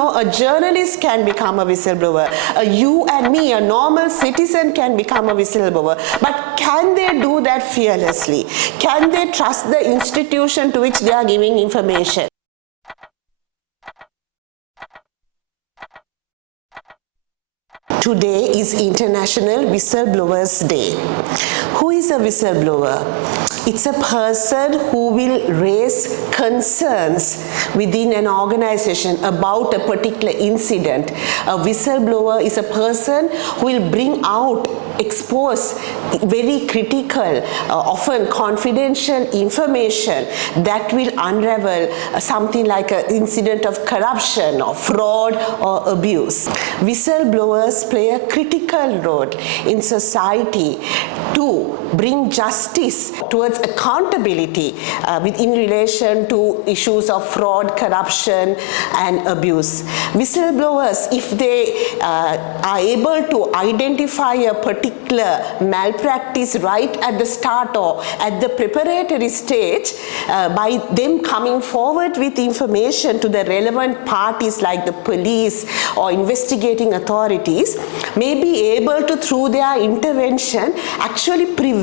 know a journalist can become a whistleblower. You and me, a normal citizen, can become a whistleblower. But can they do that fearlessly? Can they trust the institution to which they are giving information? Today is International Whistleblowers Day. Who is a whistleblower? It's a person who will raise concerns within an organization about a particular incident. A whistleblower is a person who will bring out, expose very critical, often confidential information that will unravel something like an incident of corruption or fraud or abuse. Whistleblowers play a critical role in society to bring justice towards accountability in relation to issues of fraud, corruption and abuse. Whistleblowers, if they are able to identify a particular malpractice right at the start or at the preparatory stage, by them coming forward with information to the relevant parties like the police or investigating authorities, may be able to, through their intervention, actually prevent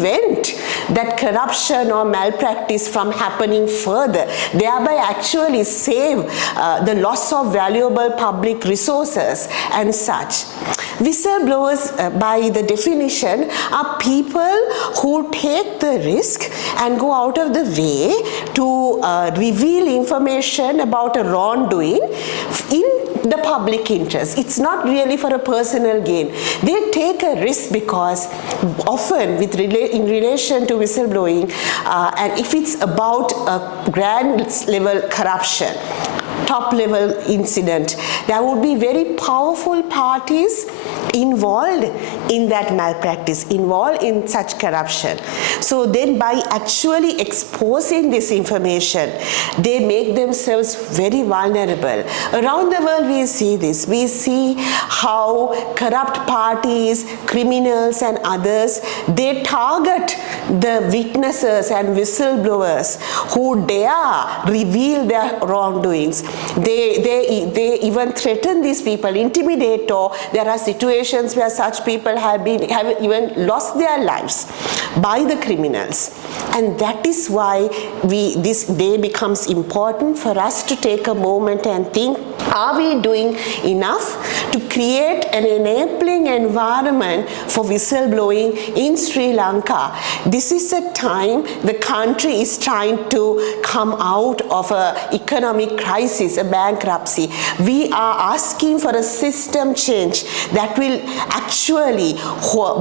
that corruption or malpractice from happening further, thereby actually save the loss of valuable public resources and such. Whistleblowers, by the definition, are people who take the risk and go out of the way to reveal information about a wrongdoing in the public interest. It's not really for a personal gain. They take a risk because often in relation to whistleblowing, and if it's about a grand level corruption, top level incident, there would be very powerful parties involved in that malpractice, involved in such corruption. So then by actually exposing this information, they make themselves very vulnerable. Around the world we see this. We see how corrupt parties, criminals and others, they target the witnesses and whistleblowers who dare reveal their wrongdoings. They even threaten these people, intimidate, or there are situations where such people have even lost their lives by the criminals. And that is why this day becomes important for us to take a moment and think, are we doing enough to create an enabling environment for whistleblowing in Sri Lanka? This is a time the country is trying to come out of an economic crisis, a bankruptcy. We are asking for a system change that will actually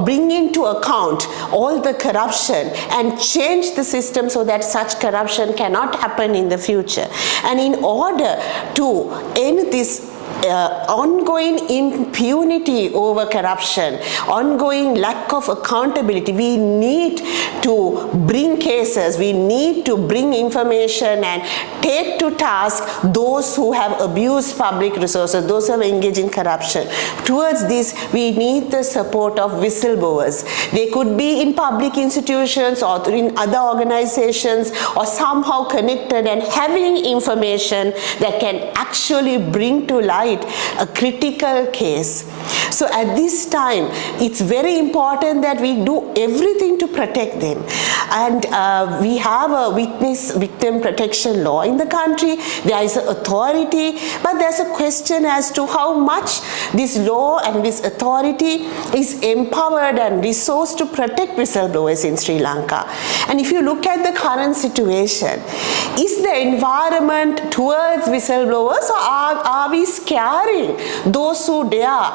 bring into account all the corruption and change the system so that such corruption cannot happen in the future. And in order to end this ongoing impunity over corruption, ongoing lack of accountability, we need to bring cases, we need to bring information and take to task those who have abused public resources, those who have engaged in corruption. Towards this, we need the support of whistleblowers. They could be in public institutions or in other organizations or somehow connected and having information that can actually bring to light a critical case. So at this time, it's very important that we do everything to protect them. And we have a victim protection law in the country. There is an authority, but there's a question as to how much this law and this authority is empowered and resourced to protect whistleblowers in Sri Lanka. And if you look at the current situation, is the environment towards whistleblowers, or are we scaring those who dare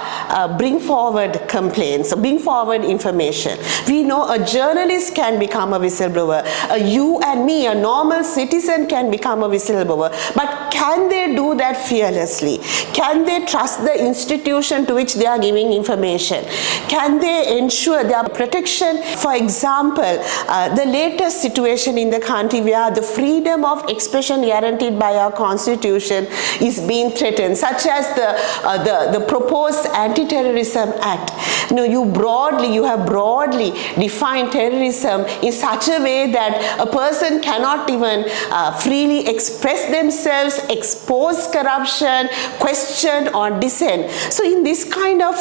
bring forward complaints, bring forward information? We know a journalist can become a whistleblower. You and me, a normal citizen, can become a whistleblower. But can they do that fearlessly? Can they trust the institution to which they are giving information? Can they ensure their protection? For example, the latest situation in the country where the freedom of expression guaranteed by our constitution is being threatened. such as the proposed Anti-Terrorism Act. You have broadly defined terrorism in such a way that a person cannot even freely express themselves, expose corruption, question or dissent. So in this kind of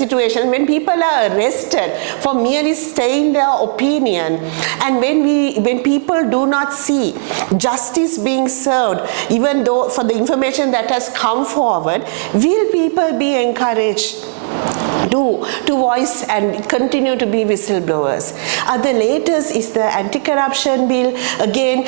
situation, when people are arrested for merely saying their opinion, and when people do not see justice being served, even though for the information that has come forward, will people be encouraged to voice and continue to be whistleblowers? The latest is the anti-corruption bill. Again,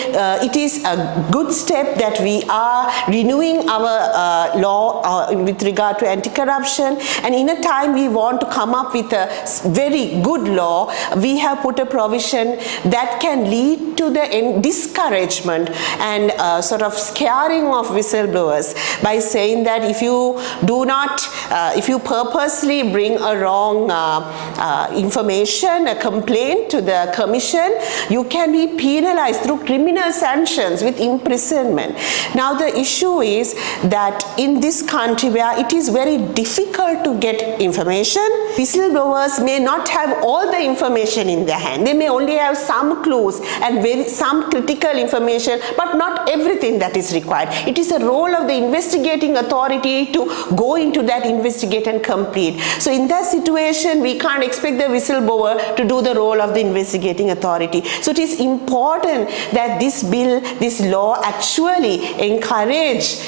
it is a good step that we are renewing our law with regard to anti-corruption, and in a time we want to come up with a very good law. We have put a provision that can lead to the discouragement and sort of scaring of whistleblowers by saying that if you do not, if you purposely bring a wrong information, a complaint to the commission, you can be penalized through criminal sanctions with imprisonment. Now the issue is that in this country where it is very difficult to get information, whistleblowers may not have all the information in their hand. They may only have some clues and some critical information, but not everything that is required. It is a role of the investigating authority to go into that, investigate and complete. So in that situation, we can't expect the whistleblower to do the role of the investigating authority. So it is important that this bill, this law actually encourage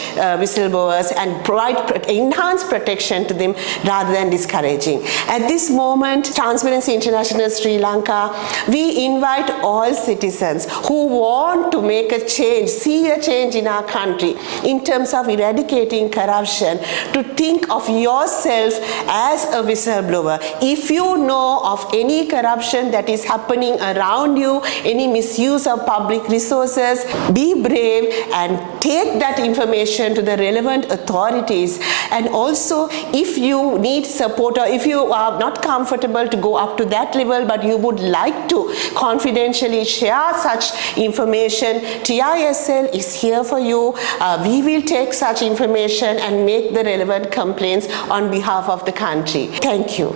whistleblowers and provide enhanced protection to them rather than discouraging. At this moment, Transparency International Sri Lanka, we invite all citizens who want to make a change, see a change in our country in terms of eradicating corruption, to think of yourself as a whistleblower. If you know of any corruption that is happening around you, any misuse of public resources, be brave and take that information to the relevant authorities. And also, if you need support or if you are not comfortable to go up to that level but you would like to confidentially share such information, TISL is here for you. We will take such information and make the relevant complaints on behalf of the country. Thank you.